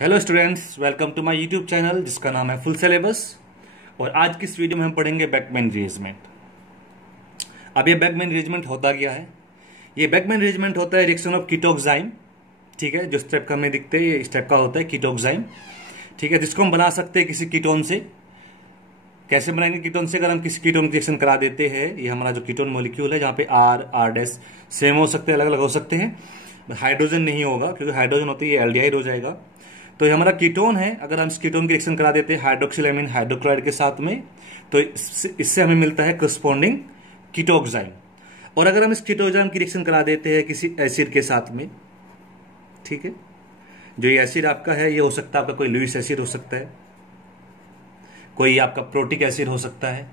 Hello students, welcome to my YouTube channel जिसका नाम है फुल सिलेबस। और आज की इस वीडियो में हम पढ़ेंगे बैकमैन रीअरेंजमेंट। अब ये बैकमैन रीअरेंजमेंट होता क्या है? ये बैकमैन रीअरेंजमेंट होता है रिएक्शन ऑफ कीटोक्साइम। ठीक है, जो स्टेप का हमें दिखते हैं ये स्टेप का होता है कीटोक्साइम। ठीक है, जिसको हम बना सकते हैं किसी कीटोन से। कैसे बनाएंगे कीटोन से? अगर हम किसी कीटोन रिएक्शन करा देते हैं, ये हमारा जो कीटोन मॉलिक्यूल है जहाँ पे आर डैश सेम हो सकते हैं, अलग अलग हो सकते हैं, हाइड्रोजन नहीं होगा क्योंकि हाइड्रोजन होती है ये एल्डिहाइड हो जाएगा। तो ये हमारा कीटोन है। अगर हम इस कीटोन की रिएक्शन करा देते हैं हाइड्रोक्सिलामीन हाइड्रोक्लोराइड के साथ में, तो इससे हमें मिलता है करस्पॉन्डिंग कीटोक्साइम। और अगर हम इस कीटोक्साइम की रिएक्शन करा देते हैं किसी एसिड के साथ में, ठीक है, जो ये एसिड आपका है ये हो सकता है आपका कोई लुईस एसिड हो सकता है, कोई आपका प्रोटिक एसिड हो सकता है,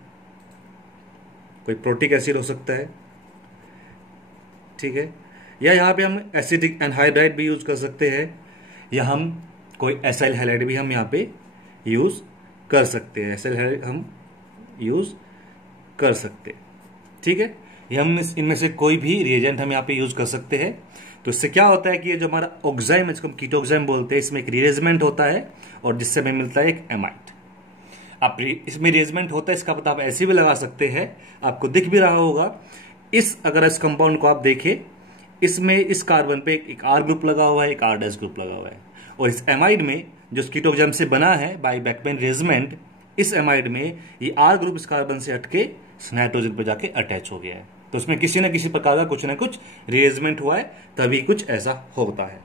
कोई प्रोटिक एसिड हो सकता है, ठीक है, या यहाँ पे हम एसिडिक एनहाइड्राइड भी यूज कर सकते हैं, या हम कोई एसाइल हैलाइड भी हम यहाँ पे यूज कर सकते हैं। एसाइल हैलाइड हम यूज कर सकते हैं, ठीक है। ये हम इनमें से कोई भी रिएजेंट हम यहाँ पे यूज कर सकते हैं। तो इससे क्या होता है कि ये जो हमारा ऑक्साइम है जिसको हम कीटोक्साइम बोलते हैं, इसमें एक रिअरेंजमेंट होता है और जिससे हमें मिलता है एक एमाइड। आप इसमें रिअरेंजमेंट होता है, इसका पता आप ऐसे भी लगा सकते हैं, आपको दिख भी रहा होगा। अगर इस कंपाउंड को आप देखें, इसमें इस कार्बन पे एक आर ग्रुप लगा हुआ है, एक आर डैश ग्रुप लगा हुआ है, और इस एमाइड में जो कीटोक्साइम से बना है बाय बैकमैन रिअरेंजमेंट, इस एमाइड में ये आर ग्रुप इस कार्बन से हटके नाइट्रोजन पे जाके अटैच हो गया है। तो उसमें किसी न किसी प्रकार का कुछ ना कुछ रिअरेंजमेंट हुआ है, तभी कुछ ऐसा होता है।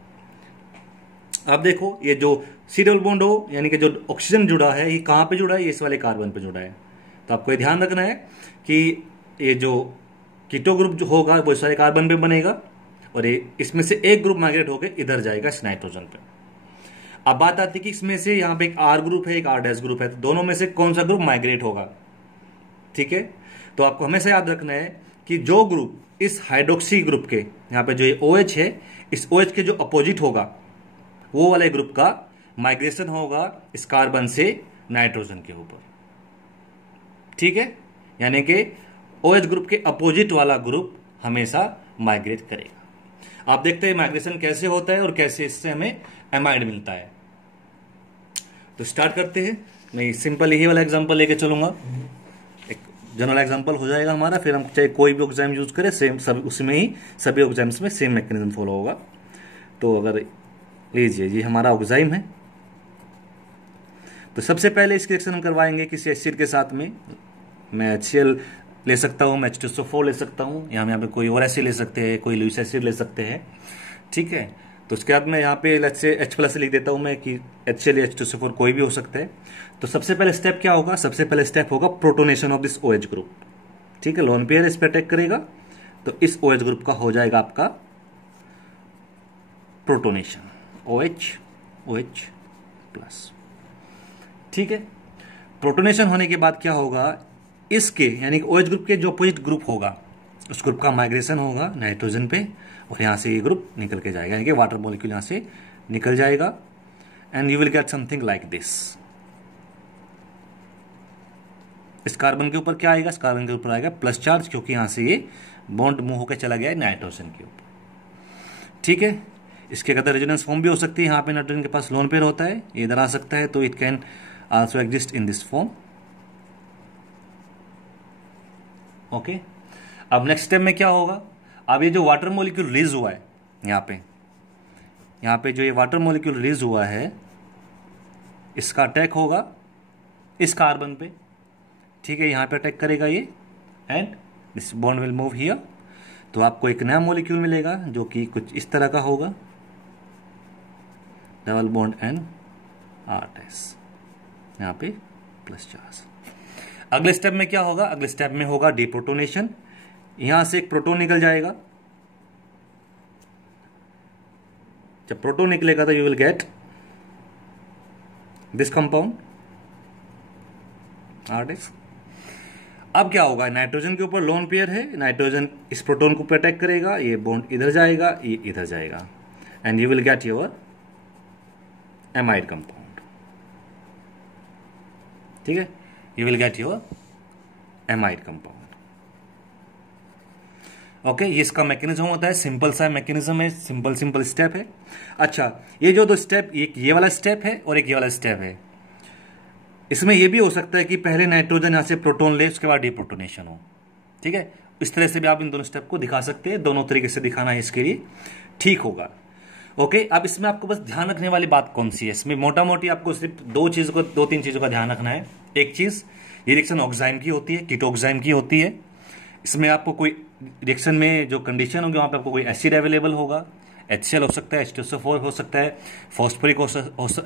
अब देखो, ये जो सी डबल बॉन्ड हो यानी कि जो ऑक्सीजन जुड़ा है, ये कहां पे जुड़ा है? ये इस वाले कार्बन पे जुड़ा है। तो आपको ये ध्यान रखना है कि ये जो कीटो ग्रुप जो होगा वो इस वाले कार्बन पे बनेगा, और ये इसमें से एक ग्रुप माइग्रेट होकर इधर जाएगा इस नाइट्रोजन पे। अब बात आती है कि इसमें से यहाँ पे एक आर ग्रुप है, एक आर डैश ग्रुप है, तो दोनों में से कौन सा ग्रुप माइग्रेट होगा? ठीक है, तो आपको हमेशा याद रखना है कि जो ग्रुप इस हाइड्रोक्सी ग्रुप के, यहाँ पे जो ये OH है, इस OH के जो अपोजिट होगा वो वाले ग्रुप का माइग्रेशन होगा इस कार्बन से नाइट्रोजन के ऊपर। ठीक है, यानी कि OH ग्रुप के अपोजिट वाला ग्रुप हमेशा माइग्रेट करेगा। आप देखते हैं माइग्रेशन कैसे होता है और कैसे इससे हमें एमाइड मिलता है। तो स्टार्ट करते हैं। मैं सिंपल यही वाला एग्जांपल लेके चलूंगा, एक जनरल एग्जांपल हो जाएगा हमारा। फिर हम चाहे कोई भी ऑक्साइम यूज करें, सेम सब उसमें ही सभी ऑक्साइम्स में सेम मैकेनिज्म फॉलो होगा। तो अगर लीजिए ये हमारा ऑक्साइम है, तो सबसे पहले इसकी रिएक्शन हम करवाएंगे किसी एसिड के साथ में। मैं HCl ले सकता हूँ, मैं H2SO4 ले सकता हूँ, यहाँ पे कोई और एसिड ले सकते हैं, कोई लुईस एसिड ले सकते हैं, ठीक है। तो उसके बाद मैं यहाँ पे लेट्स से H+ लिख देता हूँ मैं कि HCl या H2SO4 कोई भी हो सकता है। तो सबसे पहले स्टेप क्या होगा? सबसे पहले स्टेप होगा protonation of this OH group. ठीक है, लोन पेयर इस पर अटैक करेगा, तो इस OH ग्रुप का हो जाएगा आपका प्रोटोनेशन, OH+। ठीक है, प्रोटोनेशन होने के बाद क्या होगा? इसके यानी कि OH ग्रुप के जो अपोजिट ग्रुप होगा उस ग्रुप का माइग्रेशन होगा नाइट्रोजन पे, और यहां से ये ग्रुप निकल के जाएगा, यानी कि वाटर मॉलिक्यूल यहां से निकल जाएगा, and you will get something like this. इस कार्बन के ऊपर क्या आएगा? इस कार्बन के ऊपर आएगा प्लस चार्ज, क्योंकि यहां से ये बॉन्ड मूव होकर चला गया है नाइट्रोजन के ऊपर। ठीक है, इसके अगर रेजोनेंस फॉर्म भी हो सकती है, यहाँ पे नाइट्रोजन के पास लोन पेयर होता है, ये इधर आ सकता है, तो it can also exist in this form. Okay, अब नेक्स्ट स्टेप में क्या होगा? अब ये जो वाटर मॉलिक्यूल रिलीज हुआ है यहाँ पे जो ये वाटर मॉलिक्यूल रिलीज हुआ है, इसका अटैक होगा इस कार्बन पे। ठीक है, यहाँ पे अटैक करेगा ये, and this bond will move here. तो आपको एक नया मॉलिक्यूल मिलेगा जो कि कुछ इस तरह का होगा, double bond and R dash, यहाँ पे प्लस चार्ज। अगले स्टेप में क्या होगा? अगले स्टेप में होगा डिप्रोटोनेशन। यहां से एक प्रोटोन निकल जाएगा। जब प्रोटोन निकलेगा तो you will get this compound R dash. अब क्या होगा? नाइट्रोजन के ऊपर लोन पेयर है, नाइट्रोजन इस प्रोटोन को अटैक करेगा, ये बॉन्ड इधर जाएगा, ये इधर जाएगा, and you will get your amide compound. ठीक है, you will get your amide compound. Okay, ये इसका मैकेनिज्म होता है, सिंपल सा मैकेनिज्म है, सिंपल स्टेप है। अच्छा, ये जो दो स्टेप, एक ये वाला स्टेप है और एक ये वाला स्टेप है, इसमें ये भी हो सकता है कि पहले नाइट्रोजन यहाँ से प्रोटॉन ले, उसके बाद डीप्रोटोनेशन हो। ठीक है, इस तरह से भी आप इन दोनों स्टेप को दिखा सकते हैं, दोनों तरीके से दिखाना है इसके लिए ठीक होगा। ओके, अब इसमें आपको बस ध्यान रखने वाली बात कौन सी है, इसमें मोटा मोटी आपको सिर्फ दो तीन चीज़ों का ध्यान रखना है। एक चीज़, ये रिएक्शन ऑक्साइम की होती है, कीटोक्साइम की होती है। इसमें आपको कोई रिएक्शन में जो कंडीशन होगी वहाँ पे आपको कोई एसिड अवेलेबल होगा, HCl हो सकता है, H2SO4 हो सकता है, फॉस्फोरिक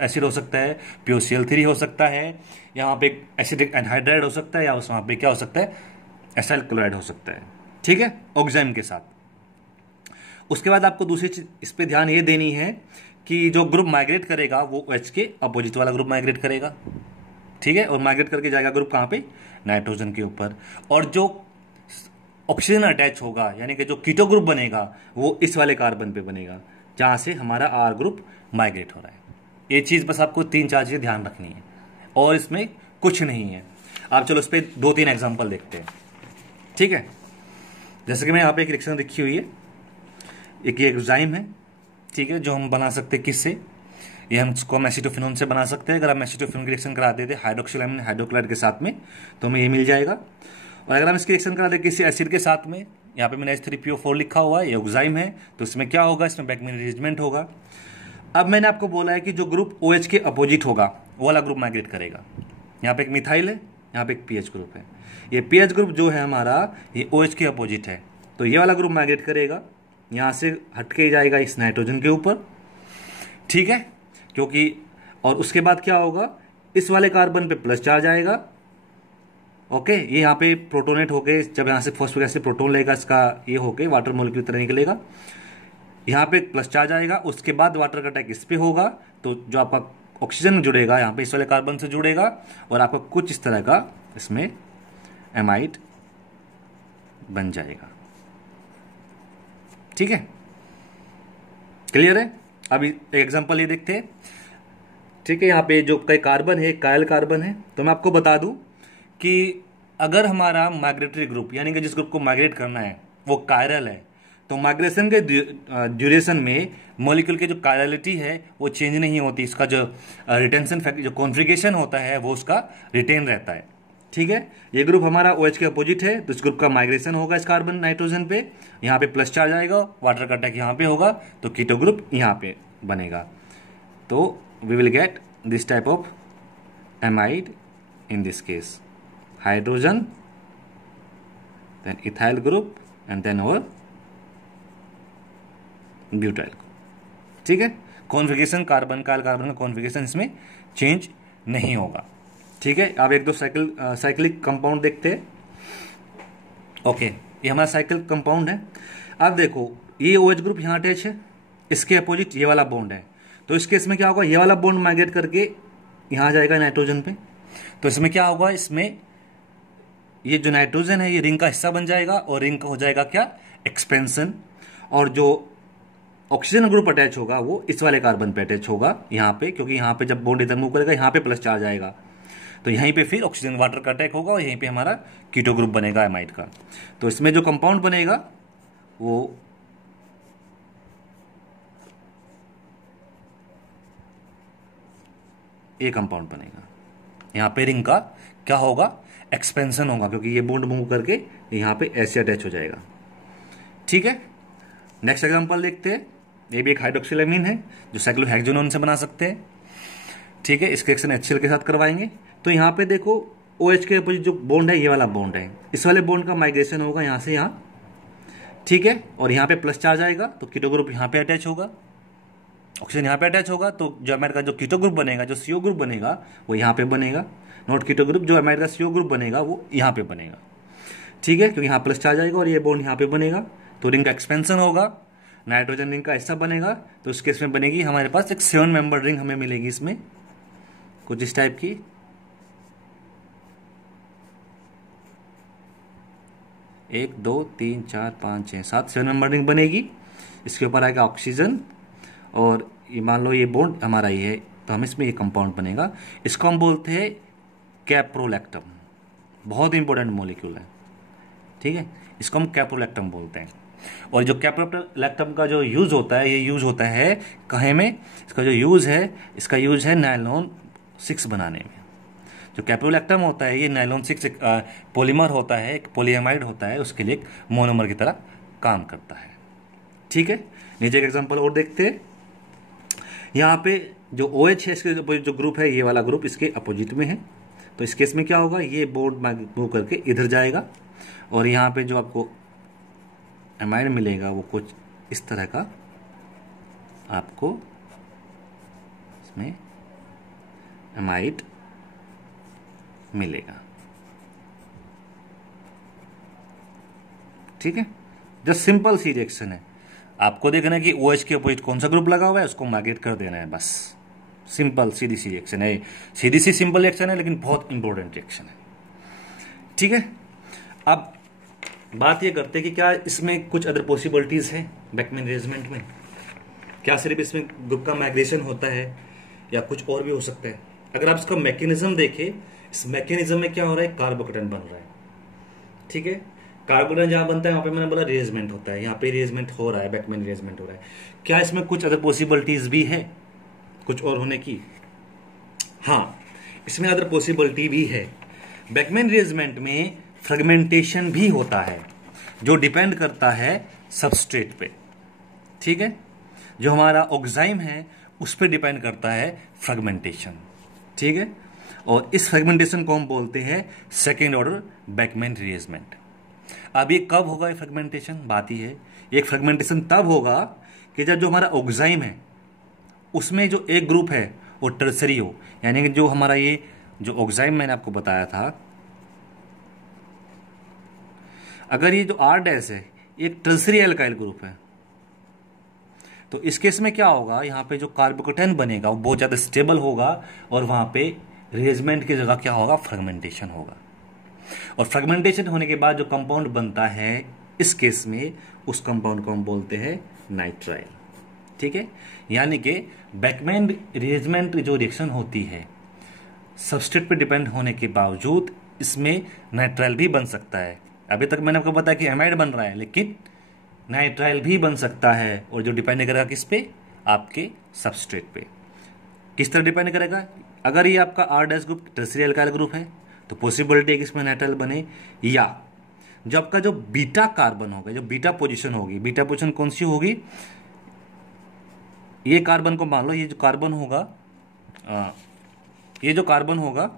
एसिड हो सकता है, POCl3 हो सकता है, यहाँ पे एसिडिक एनहाइड्राइड हो सकता है, या उस वहाँ पे क्या हो सकता है, एसाइल क्लोराइड हो सकता है। ठीक है, ऑक्साइम के साथ। उसके बाद आपको दूसरी चीज इस पे ध्यान ये देनी है कि जो ग्रुप माइग्रेट करेगा वो OH के अपोजिट वाला ग्रुप माइग्रेट करेगा। ठीक है, और माइग्रेट करके जाएगा ग्रुप कहाँ पे, नाइट्रोजन के ऊपर। और जो ऑक्सीजन अटैच होगा, यानी कि जो कीटो ग्रुप बनेगा, वो इस वाले कार्बन पे बनेगा जहां से हमारा R ग्रुप माइग्रेट हो रहा है। ये चीज बस आपको 3-4 चीजें ध्यान रखनी है, और इसमें कुछ नहीं है। आप चलो इस पर 2-3 एग्जाम्पल देखते हैं। ठीक है, जैसे कि मैं यहाँ पे एक रिएक्शन लिखी हुई है, एक ये एंजाइम है, ठीक है, जो हम बना सकते हैं किससे, ये हम इसको एसीटोफिनोन से बना सकते हैं। अगर हम एसीटोफिनोन की रिएक्शन करा देते हाइड्रोक्सिलामीन हाइड्रोक्लोराइड के साथ में, तो हमें ये मिल जाएगा। और अगर हम इसकी रिएक्शन करा दें किसी एसिड के साथ में, यहाँ पे मैंने H3PO4 लिखा हुआ है, ये ऑक्साइम है, तो इसमें क्या होगा, इसमें बैकमीन अरेंजमेंट होगा। अब मैंने आपको बोला है कि जो ग्रुप OH के अपोजिट होगा वो वाला ग्रुप माइग्रेट करेगा। यहाँ पे एक मिथाइल है, यहाँ पे एक PH ग्रुप है। ये PH ग्रुप जो है हमारा, ये OH के अपोजिट है, तो ये वाला ग्रुप माइग्रेट करेगा, यहाँ से हटके जाएगा इस नाइट्रोजन के ऊपर। ठीक है, क्योंकि और उसके बाद क्या होगा, इस वाले कार्बन पे प्लस चार्ज आएगा। ओके, ये यहाँ पे प्रोटोनेट होके, जब यहाँ से फॉस्फोरिक एसिड प्रोटोन लेगा, इसका ये होके वाटर मोलिक्यूल की तरह निकलेगा, यहाँ पे प्लस चार्ज आएगा। उसके बाद वाटर का अटैक इस पे होगा, तो जो आपका ऑक्सीजन जुड़ेगा यहाँ पे इस वाले कार्बन से जुड़ेगा, और आपका कुछ इस तरह का इसमें एमाइड बन जाएगा। ठीक है, क्लियर है। अभी एक एग्जांपल ये देखते हैं। ठीक है, यहाँ पे जो कई कार्बन है, कायल कार्बन है, तो मैं आपको बता दूं कि अगर हमारा माइग्रेटरी ग्रुप, यानी कि जिस ग्रुप को माइग्रेट करना है वो कायरल है, तो माइग्रेशन के ड्यूरेशन में मॉलिक्यूल की जो कायरलिटी है वो चेंज नहीं होती। इसका जो रिटेंशन फैक्टर, जो कॉन्फ़िगरेशन होता है, वो उसका रिटेन रहता है। ठीक है, ये ग्रुप हमारा OH के अपोजिट है, तो इस ग्रुप का माइग्रेशन होगा इस कार्बन नाइट्रोजन पे, यहाँ पे प्लस चार्ज आएगा, वाटर का अटैक यहाँ पे होगा, तो कीटो ग्रुप यहाँ पे बनेगा। तो we will get this type of amide in this case, hydrogen, then ethyl group, and then और ब्यूटाइल। ठीक है, कॉन्फ़िगरेशन कार्बन का कॉन्फ़िगरेशन इसमें चेंज नहीं होगा। ठीक है, अब एक दो साइक्लिक कंपाउंड देखते हैं। ओके, ये हमारा साइकिल कंपाउंड है। अब देखो, ये OH ग्रुप यहाँ अटैच है, इसके अपोजिट ये वाला बॉन्ड है, तो इस केस में क्या होगा, ये वाला बॉन्ड माइग्रेट करके यहाँ जाएगा नाइट्रोजन पे, तो इसमें क्या होगा, इसमें ये जो नाइट्रोजन है ये रिंग का हिस्सा बन जाएगा, और रिंग का हो जाएगा क्या, एक्सपेंशन। और जो ऑक्सीजन ग्रुप अटैच होगा वो इस वाले कार्बन पे अटैच होगा यहाँ पे, क्योंकि यहाँ पे जब बॉन्ड इधर मूव करेगा यहाँ पे प्लस चार्ज आएगा, तो यहीं पे फिर ऑक्सीजन वाटर का अटैक होगा, और यहीं पे हमारा कीटो ग्रुप बनेगा एमाइड का। तो इसमें जो कंपाउंड बनेगा वो ये कंपाउंड बनेगा। यहाँ पे रिंग का क्या होगा, एक्सपेंशन होगा, क्योंकि ये बॉन्ड मूव करके यहाँ पे ऐसे अटैच हो जाएगा। ठीक है, नेक्स्ट एग्जांपल देखते हैं। ये भी एक हाइड्रोक्सिलामीन है जो साइक्लोहेक्सोनोन से बना सकते हैं। ठीक है, इसके रिएक्शन HCl के साथ करवाएंगे। तो यहाँ पे देखो, OH के अपोजिट जो बॉन्ड है ये वाला बॉन्ड है, इस वाले बॉन्ड का माइग्रेशन होगा यहाँ से यहाँ। ठीक है, और यहाँ पे प्लस चार्ज आएगा, तो कीटो ग्रुप यहाँ पे अटैच होगा, ऑक्सीजन यहाँ पे अटैच होगा, तो जो एमाइड का जो कीटो ग्रुप बनेगा, जो CO ग्रुप बनेगा वो यहाँ पे बनेगा, नॉट कीटो ग्रुप, जो एमाइड का CO ग्रुप बनेगा वो यहाँ पे बनेगा। ठीक है, क्योंकि यहाँ प्लस चार्ज आएगा और ये बॉन्ड यहाँ पे बनेगा, तो रिंग का एक्सपेंशन होगा, नाइट्रोजन रिंग का हिस्सा बनेगा। तो इस केस में बनेगी हमारे पास एक 7 मेंबर रिंग हमें मिलेगी, इसमें कुछ इस टाइप की। 1 2 3 4 5 6 7 7 मेंबर रिंग बनेगी। इसके ऊपर आएगा ऑक्सीजन, और ये मान लो ये बॉन्ड हमारा ये है, तो हम इसमें ये कंपाउंड बनेगा। इसको हम बोलते हैं कैप्रोलैक्टम, बहुत इंपॉर्टेंट मॉलिक्यूल है। ठीक है, इसको हम कैप्रोलैक्टम बोलते हैं। और जो कैप्रोलैक्टम का जो यूज होता है, ये यूज होता है कहे में, इसका जो यूज है, इसका यूज है नायलॉन 6 बनाने में। जो कैप्रोलैक्टम होता है ये नायलॉन 6 एक पॉलीमर होता है, एक पॉलीएमाइड होता है, उसके लिए एक मोनोमर की तरह काम करता है। ठीक है, नीचे एक एग्जांपल और देखते हैं। यहाँ पे जो OH है इसके जो ग्रुप है, ये वाला ग्रुप इसके अपोजिट में है, तो इस केस में क्या होगा, ये बोर्ड मूव करके इधर जाएगा और यहाँ पे जो आपको एमाइड मिलेगा वो कुछ इस तरह का आपको इसमें एमाइड मिलेगा। ठीक है, जस्ट सिंपल सी रिएक्शन है, आपको देखना है कि OH के अपोजिट कौन सा ग्रुप लगा हुआ है, उसको माइग्रेट कर देना है, बस सिंपल सीधी सी रिएक्शन है, सीधी सी सिंपल रिएक्शन है, लेकिन बहुत इंपॉर्टेंट रिएक्शन है। ठीक है, अब बात ये करते हैं कि क्या इसमें कुछ अदर पॉसिबिलिटीज है बैकमैन रिअरेंजमेंट में, क्या सिर्फ इसमें ग्रुप का माइग्रेशन होता है या कुछ और भी हो सकता है। अगर आप इसका मैकेनिज्म देखें, इस मैकेनिज्म में क्या हो रहा है, कार्बोकेटन बन रहा है। ठीक है, कार्बोकेटन जहां बनता है वहां पे मैंने बोला रिअरेंजमेंट होता है, यहाँ पे रिअरेंजमेंट हो रहा है, बैकमैन रिअरेंजमेंट हो रहा है। क्या इसमें कुछ अदर पॉसिबिलिटीज भी है कुछ और होने की? हाँ, इसमें अदर पॉसिबिलिटी भी है। बैकमैन रिअरेंजमेंट में फ्रेगमेंटेशन भी होता है, जो डिपेंड करता है सबस्ट्रेट पे। ठीक है, जो हमारा ऑक्साइम है उस पर डिपेंड करता है फ्रेगमेंटेशन। ठीक है, और इस फ्रेगमेंटेशन को हम बोलते हैं सेकेंड ऑर्डर बैकमैन रिअरेंजमेंट। अब ये कब होगा ये फ्रेगमेंटेशन, बात ही है, एक फ्रेगमेंटेशन तब होगा कि जब जो हमारा ऑक्साइम है उसमें जो एक ग्रुप है वो टर्सरी हो, यानी कि जो हमारा ये जो ऑक्साइम मैंने आपको बताया था, अगर ये जो R' है एक टर्सरी एल्काइल ग्रुप है, तो इस केस में क्या होगा, यहाँ पे जो कार्बोकेटन बनेगा वो बहुत ज्यादा स्टेबल होगा और वहां पे रिअरेंजमेंट की जगह क्या होगा, फ्रेगमेंटेशन होगा। और फ्रेगमेंटेशन होने के बाद जो कंपाउंड बनता है, इस केस में उस कंपाउंड को हम बोलते हैं नाइट्राइल। ठीक है, यानी कि बैकमैन रिअरेंजमेंट जो रिएक्शन होती है सबस्ट्रेट पे डिपेंड होने के बावजूद इसमें नाइट्राइल भी बन सकता है। अभी तक मैंने आपको बताया कि एमाइड बन रहा है, लेकिन नाइट्राइल भी बन सकता है, और जो डिपेंड करेगा किस पे, आपके सबस्ट्रेट पे। किस तरह डिपेंड करेगा, अगर ये आपका R' group tertiary alkyl group है तो पॉसिबिलिटी है कि इसमें नाइट्राइल बने, या जो आपका जो बीटा कार्बन होगा, जो बीटा पोजीशन होगी, बीटा पोजीशन कौन सी होगी, ये कार्बन को मान लो, ये जो कार्बन होगा, ये जो कार्बन होगा,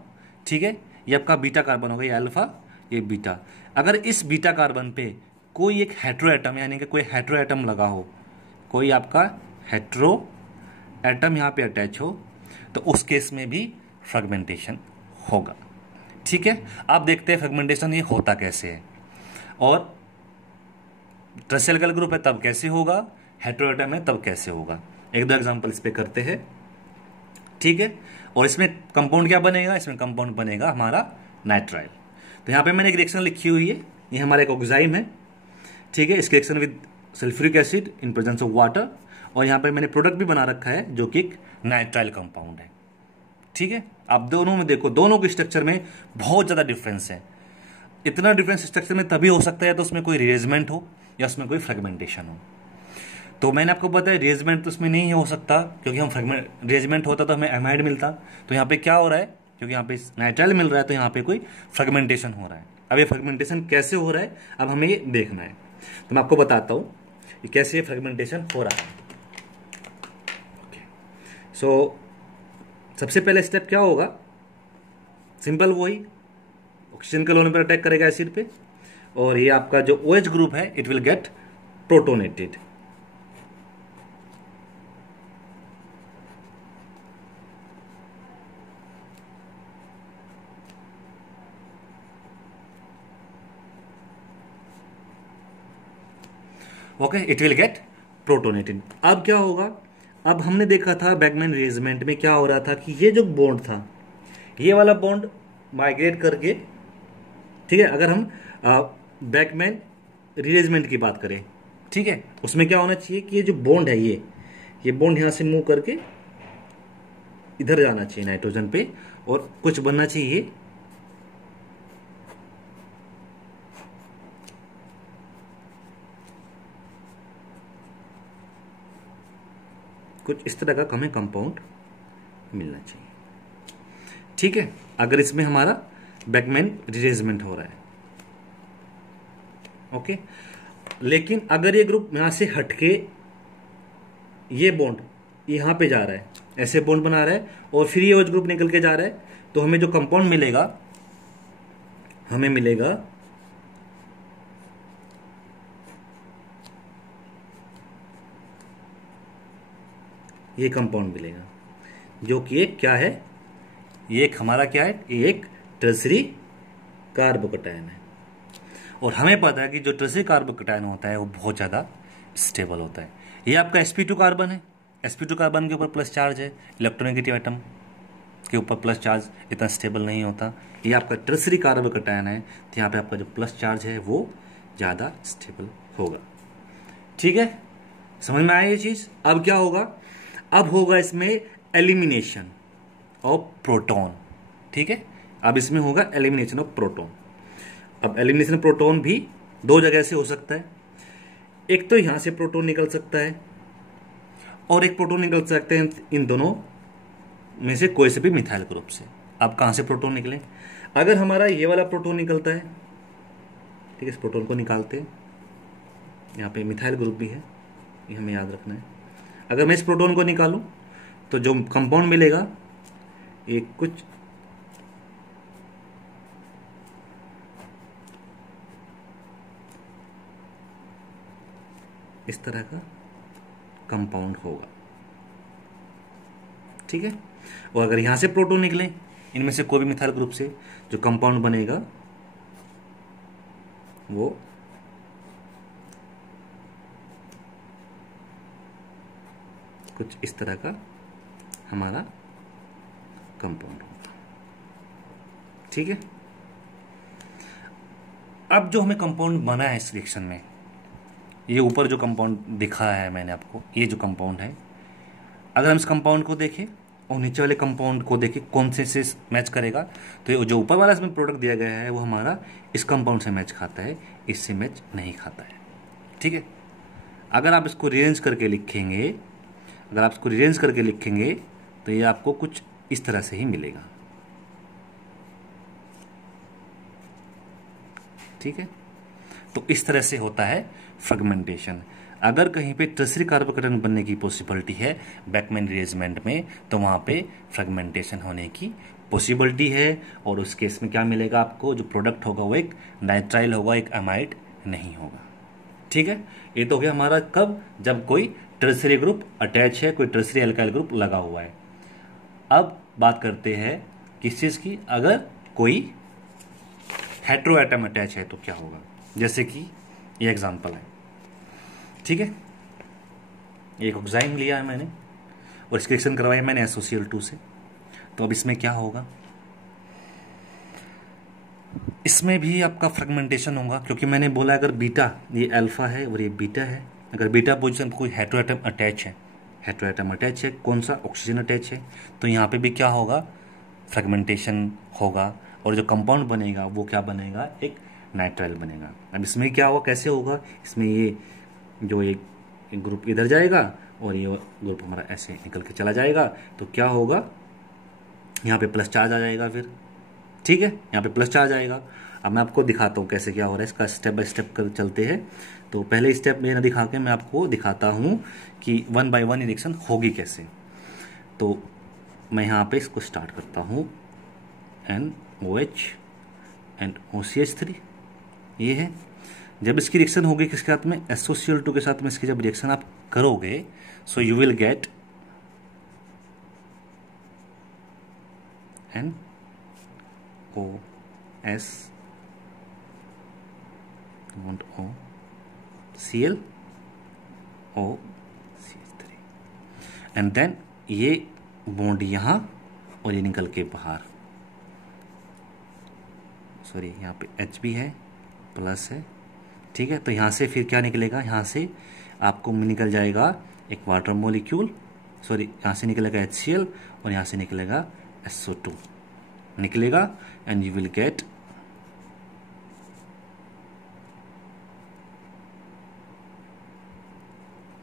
ठीक है, ये आपका बीटा कार्बन होगा, ये अल्फा, ये बीटा। अगर इस बीटा कार्बन पे कोई एक हेट्रो एटम, यानी कि कोई हेट्रो एटम लगा हो, कोई आपका हेट्रो एटम यहाँ पे अटैच हो, तो उस केस में भी फ्रेगमेंटेशन होगा। ठीक है, अब देखते हैं फ्रेगमेंटेशन ये होता कैसे है, और टर्सरी एल्काइल ग्रुप है तब कैसे होगा, हेट्रो एटम है तब कैसे होगा। एक दो एग्जांपल इस पे करते हैं। ठीक है, और इसमें कंपाउंड क्या बनेगा, इसमें कंपाउंड बनेगा हमारा नाइट्राइल। तो यहाँ पे मैंने एक रिएक्शन लिखी हुई है, ये हमारा एक ऑक्साइम है। ठीक है, इसके reaction with sulphuric acid in presence of water, और यहाँ पे मैंने प्रोडक्ट भी बना रखा है जो कि एक नाइट्राइल कंपाउंड है। ठीक है, आप दोनों में देखो, दोनों के स्ट्रक्चर में बहुत ज्यादा डिफरेंस है। इतना डिफरेंस स्ट्रक्चर में तभी हो सकता है तो उसमें कोई रिअरेंजमेंट हो या उसमें कोई फ्रेगमेंटेशन हो। तो मैंने आपको बताया रिअरेंजमेंट तो उसमें नहीं हो सकता, क्योंकि हम रिअरेंजमेंट होता तो हमें एमाइड मिलता। तो यहाँ पे क्या हो रहा है, क्योंकि यहाँ पे नाइट्राइल मिल रहा है तो यहाँ पे कोई फ्रेगमेंटेशन हो रहा है। अब ये फ्रेगमेंटेशन कैसे हो रहा है, अब हमें ये देखना है, तो मैं आपको बताता हूँ कि कैसे फ्रेगमेंटेशन हो रहा है। सो सबसे पहले स्टेप क्या होगा, सिंपल वही ऑक्सीजन के लोन पर अटैक करेगा एसिड पे, और ये आपका जो OH ग्रुप है it will get protonated. Okay, it will get protonated. अब क्या होगा, अब हमने देखा था बैकमैन रिअरेंजमेंट में क्या हो रहा था कि ये जो बॉन्ड था, ये वाला बॉन्ड माइग्रेट करके, ठीक है, अगर हम बैकमैन रिअरेंजमेंट की बात करें, ठीक है, उसमें क्या होना चाहिए कि ये जो बॉन्ड है, ये बॉन्ड यहां से मूव करके इधर जाना चाहिए नाइट्रोजन पे, और कुछ बनना चाहिए कुछ इस तरह का हमें कंपाउंड मिलना चाहिए। ठीक है, अगर इसमें हमारा बैकमैन रीअरेंजमेंट हो रहा है। ओके, लेकिन अगर ये ग्रुप यहां से हटके ये बॉन्ड यहां पे जा रहा है, ऐसे बॉन्ड बना रहा है और फिर ये OH ग्रुप निकल के जा रहा है, तो हमें जो कंपाउंड मिलेगा, हमें मिलेगा ये कंपाउंड मिलेगा, जो कि एक क्या है, ये एक हमारा क्या है, ये एक टर्सरी कार्बोकैटायन है। और हमें पता है कि जो टर्सरी कार्बोकैटायन होता है वो बहुत ज़्यादा स्टेबल होता है। ये आपका sp2 कार्बन है, sp2 कार्बन के ऊपर प्लस चार्ज है, इलेक्ट्रोनेगेटिव एटम के ऊपर प्लस चार्ज इतना स्टेबल नहीं होता। ये आपका टर्सरी कार्बोकैटायन है, तो यहाँ पे आपका जो प्लस चार्ज है वो ज़्यादा स्टेबल होगा। ठीक है, समझ में आया ये चीज़। अब क्या होगा, अब होगा इसमें एलिमिनेशन ऑफ प्रोटॉन। ठीक है, अब इसमें होगा एलिमिनेशन ऑफ प्रोटॉन। अब एलिमिनेशन प्रोटॉन भी दो जगह से हो सकता है, एक तो यहां से प्रोटॉन निकल सकता है और एक प्रोटॉन निकल सकते हैं इन दोनों में से कोई से भी मिथाइल ग्रुप से। अब कहां से प्रोटॉन निकले, अगर हमारा ये वाला प्रोटॉन निकलता है, ठीक है, इस प्रोटॉन को निकालते हैं, यहाँ पे मिथाइल ग्रुप भी है, ये हमें याद रखना है। अगर मैं इस प्रोटॉन को निकालूं तो जो कंपाउंड मिलेगा ये कुछ इस तरह का कंपाउंड होगा। ठीक है, और अगर यहां से प्रोटॉन निकले इनमें से कोई भी मिथाइल ग्रुप से, जो कंपाउंड बनेगा वो कुछ इस तरह का हमारा कंपाउंड होगा। ठीक है, अब जो हमें कंपाउंड बना है इस रिएक्शन में, ये ऊपर जो कंपाउंड दिखा है मैंने आपको, ये जो कंपाउंड है, अगर हम इस कंपाउंड को देखें और नीचे वाले कंपाउंड को देखें कौन से मैच करेगा, तो ये जो ऊपर वाला इसमें प्रोडक्ट दिया गया है वो हमारा इस कंपाउंड से मैच खाता है, इससे मैच नहीं खाता है। ठीक है, अगर आप इसको रीअरेंज करके लिखेंगे, अगर आप इसको रीअरेंज करके लिखेंगे तो ये आपको कुछ इस तरह से ही मिलेगा। ठीक है, तो इस तरह से होता है फ्रेगमेंटेशन। अगर कहीं पे टर्सरी कार्बोकैटायन बनने की पॉसिबिलिटी है बैकमैन रीअरेंजमेंट में, तो वहां पे फ्रेगमेंटेशन होने की पॉसिबिलिटी है। और उस केस में क्या मिलेगा आपको, जो प्रोडक्ट होगा वो एक नाइट्राइल होगा, एक अमाइड नहीं होगा। ठीक है, ये तो हो गया हमारा कब, जब कोई टर्सरी ग्रुप अटैच है, कोई टर्सरी एल्काइल ग्रुप लगा हुआ है। अब बात करते हैं किस चीज की, अगर कोई हेटेरो एटम अटैच है तो क्या होगा, जैसे कि ये एग्जांपल है। ठीक है, एक ऑक्साइन लिया है मैंने और इसकी रिएक्शन करवाई मैंने SOCl2 से, तो अब इसमें क्या होगा, इसमें भी आपका फ्रेगमेंटेशन होगा, क्योंकि मैंने बोला अगर बीटा, ये अल्फा है और ये बीटा है, अगर बीटा पोजीशन कोई हेटेरो एटम अटैच है, हेटेरो एटम अटैच है, कौन सा, ऑक्सीजन अटैच है, तो यहाँ पे भी क्या होगा, फ्रेगमेंटेशन होगा और जो कंपाउंड बनेगा वो क्या बनेगा, एक नाइट्राइल बनेगा। अब इसमें क्या होगा, कैसे होगा, इसमें ये जो एक ग्रुप इधर जाएगा और ये ग्रुप हमारा ऐसे निकल के चला जाएगा, तो क्या होगा, यहाँ पे प्लस चार्ज आ जाएगा फिर। ठीक है, यहाँ पे प्लस चार्ज आएगा। अब मैं आपको दिखाता हूँ कैसे क्या हो रहा है, इसका स्टेप बाय स्टेप कर चलते हैं। तो पहले स्टेप में ना दिखा के मैं आपको दिखाता हूँ कि 1 by 1 रिएक्शन होगी कैसे। तो मैं यहाँ पे इसको स्टार्ट करता हूँ, NOH एंड OCH3, ये है। जब इसकी रिएक्शन होगी किसके साथ में, SOCl2 के साथ में इसकी जब रिएक्शन आप करोगे, so you will get NOS Cl OCH3 and then ये बॉन्ड यहां और ये निकल के बाहर, सॉरी यहाँ पे H भी है, प्लस है। ठीक है, तो यहाँ से फिर क्या निकलेगा, यहाँ से आपको निकल जाएगा एक वाटर मॉलिक्यूल, सॉरी यहाँ से निकलेगा HCl और यहाँ से निकलेगा SO2 निकलेगा, and you will gate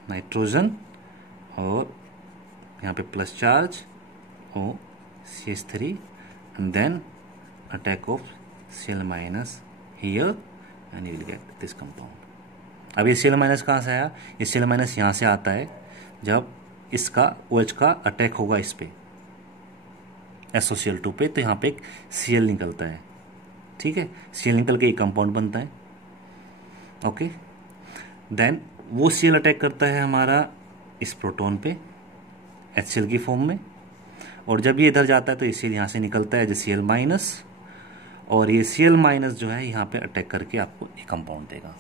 nitrogen और यहाँ पे plus charge OCH3 and then attack of Cl minus here and you will get this compound. अब ये Cl माइनस कहाँ से आया? ये Cl माइनस यहाँ से आता है जब इसका OH का अटैक होगा इस पे SOCl2 पे, तो यहाँ पे एक Cl निकलता है, ठीक है, Cl निकल के एक कंपाउंड बनता है, ओके। देन वो Cl अटैक करता है हमारा इस प्रोटॉन पे HCl की फॉर्म में, और जब ये इधर जाता है तो ये Cl यहाँ से निकलता है एज Cl माइनस, और ये Cl माइनस जो है यहाँ पे अटैक करके आपको एक कंपाउंड देगा,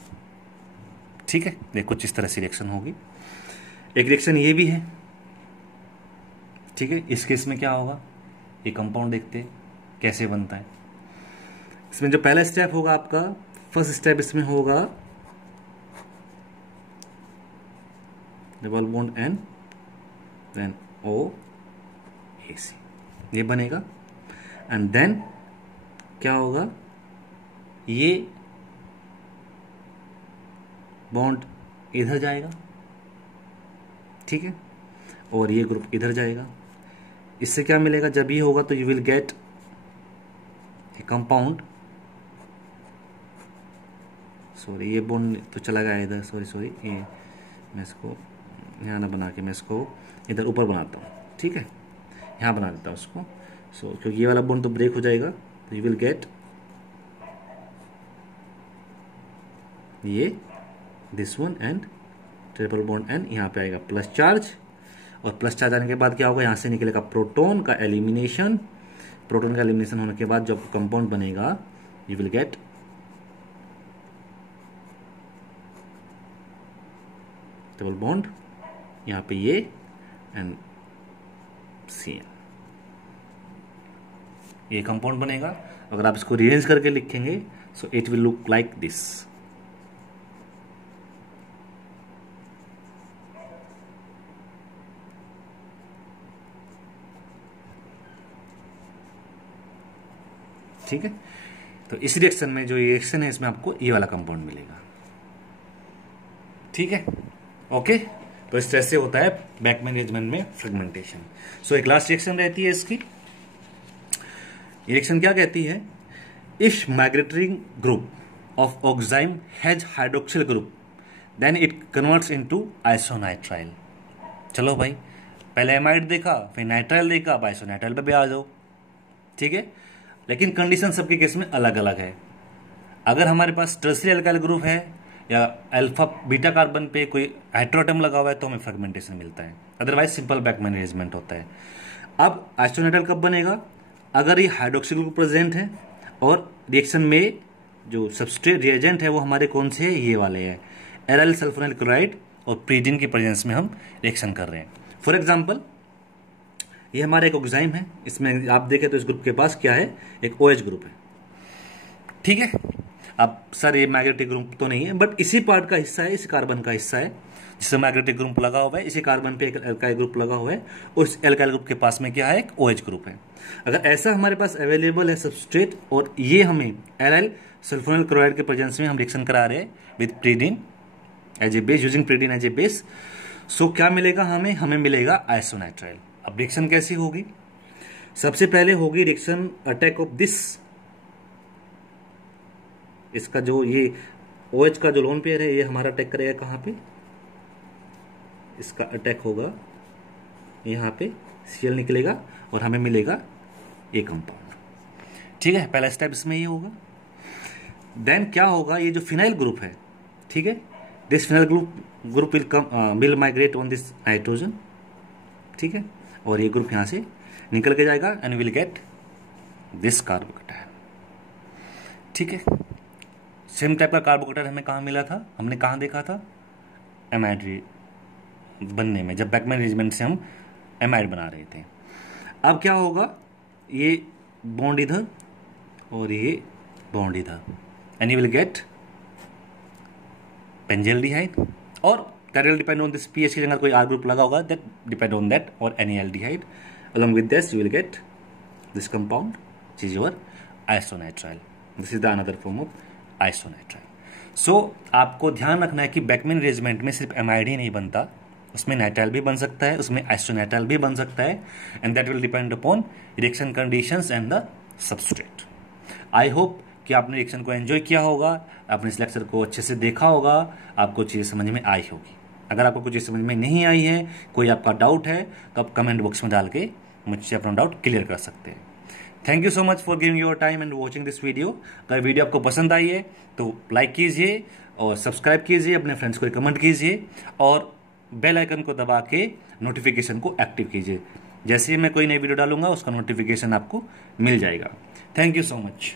ठीक है। देखो कुछ इस तरह से रिएक्शन होगी। एक रिएक्शन ये भी है, ठीक है। इस केस में क्या होगा, ये कंपाउंड देखते हैं कैसे बनता है। इसमें जो पहला स्टेप होगा आपका, फर्स्ट स्टेप इसमें होगा double bond N then OAC, ये बनेगा। एंड देन क्या होगा, ये बॉन्ड इधर जाएगा, ठीक है, और ये ग्रुप इधर जाएगा। इससे क्या मिलेगा, जब ये होगा तो you will gate A compound, sorry ये बॉन्ड तो चला गया इधर, सॉरी ये मैं इसको यहाँ ना बना के मैं इसको इधर ऊपर बनाता हूँ, ठीक है, यहाँ बना देता हूँ उसको। सो क्योंकि ये वाला बॉन्ड तो ब्रेक हो जाएगा, तो यू विल गेट ये this one and triple bond N, यहाँ पे आएगा प्लस चार्ज, और प्लस चार्ज आने के बाद क्या होगा, यहाँ से निकलेगा प्रोटॉन का एलिमिनेशन। प्रोटॉन का एलिमिनेशन होने के बाद जो कंपाउंड बनेगा, you will gate triple bond, यहाँ पे ये एंड Cl, ये कंपाउंड बनेगा। अगर आप इसको रिअरेंज करके लिखेंगे, so it will look like this. ठीक है, तो इस रिएक्शन में जो रिएक्शन है इसमें आपको ये वाला कंपाउंड मिलेगा, ठीक है, ओके। तो इस तरह से होता है बैकमैन रिएजमेंट में फ्रेगमेंटेशन। सो एक लास्ट रिएक्शन रहती है इसकी। रिएक्शन क्या कहती है, if migrating group of oxime has hydroxyl group then it converts into isonitrile. चलो भाई, पहले एमाइड देखा, फिर नाइट्राइल देखा, अब आइसोनाइट्राइल पे भी आ जाओ, ठीक है। लेकिन कंडीशन सबके केस में अलग अलग है। अगर हमारे पास टर्सरी अल्काइल ग्रुप है या अल्फा बीटा कार्बन पे कोई हाइड्रोटम लगा हुआ है तो हमें फ्रेगमेंटेशन मिलता है, अदरवाइज सिंपल बैकमैन अरेंजमेंट होता है। अब आइसोनाइट्राइल कब बनेगा, अगर ये हाइड्रोक्सिल ग्रुप प्रेजेंट है और रिएक्शन में जो सबस्ट्रेट रिएजेंट है वो हमारे कौन से है, ये वाले हैं, एराइल सल्फोनाइल क्लोराइड और प्रीडिन की प्रेजेंस में हम रिएक्शन कर रहे हैं। फॉर एग्जाम्पल, ये हमारा एक ऑक्साइम है, इसमें आप देखें तो इस ग्रुप के पास क्या है, एक OH ग्रुप है, ठीक है। अब सर ये मैग्नेटिक ग्रुप तो नहीं है, बट इसी पार्ट का हिस्सा है, इस कार्बन का हिस्सा है जिससे मैग्नेटिक ग्रुप लगा हुआ है, इसी कार्बन पे एक एल्काइल ग्रुप लगा हुआ है, और इस एल्काइल ग्रुप के पास में क्या है, एक OH ग्रुप है। अगर ऐसा हमारे पास अवेलेबल है सबस्ट्रेट और ये हमें एराइल सल्फोनाइल क्लोराइड के प्रेजेंस में हम रिएक्शन करा रहे हैं with pyridine as a base, using pyridine as a base, so क्या मिलेगा हमें मिलेगा आइसोनाइट्राइल। अब रिएक्शन कैसी होगी, सबसे पहले होगी रिएक्शन अटैक ऑफ दिस, इसका जो ये OH का जो लोन पेयर है ये हमारा अटैक करेगा कहाँ पे, इसका अटैक होगा यहाँ पे, Cl निकलेगा और हमें मिलेगा ये कंपाउंड, ठीक है। पहला स्टेप इसमें ये होगा। देन क्या होगा, ये जो फिनाइल ग्रुप है, ठीक है, this phenyl group will migrate on this nitrogen, ठीक है, और ये ग्रुप यहां से निकल के जाएगा and will get this carbocation, ठीक है। सेम टाइप का कार्बोकेटायन हमें कहाँ मिला था, हमने कहाँ देखा था, एमाइड बनने में, जब बैकमैन अरेंजमेंट से हम एमाइड बना रहे थे। अब क्या होगा, ये बॉन्ड इधर और ये बॉन्ड इधर, and you will gate benzaldehyde, और that will depend on this pH की जगह कोई R ग्रुप लगा होगा, that depend on that, or any aldehyde. Along with this you will get this compound which is your isonitrile. This is the another form of isonitrile. So आपको ध्यान रखना है कि बैकमैन अरेंजमेंट में सिर्फ amide ही नहीं बनता, उसमें नाइट्राइल भी बन सकता है, उसमें आइसोनाइट्राइल भी बन सकता है, and that will depend upon reaction conditions and the substrate. I hope कि आपने रिएक्शन को एंजॉय किया होगा, आपने इस लेक्चर को अच्छे से देखा होगा, आपको चीज़ें समझ में आई होगी। अगर आपको कुछ समझ में नहीं आई है, कोई आपका डाउट है, तो आप कमेंट बॉक्स में डाल के मुझसे अपना डाउट क्लियर कर सकते हैं। Thank you so much for giving your time and watching this video. अगर वीडियो आपको पसंद आई है तो लाइक कीजिए और सब्सक्राइब कीजिए, अपने फ्रेंड्स को रिकमेंड कीजिए और बेल आइकन को दबा के नोटिफिकेशन को एक्टिव कीजिए। जैसे ही मैं कोई नई वीडियो डालूंगा उसका नोटिफिकेशन आपको मिल जाएगा। Thank you so much.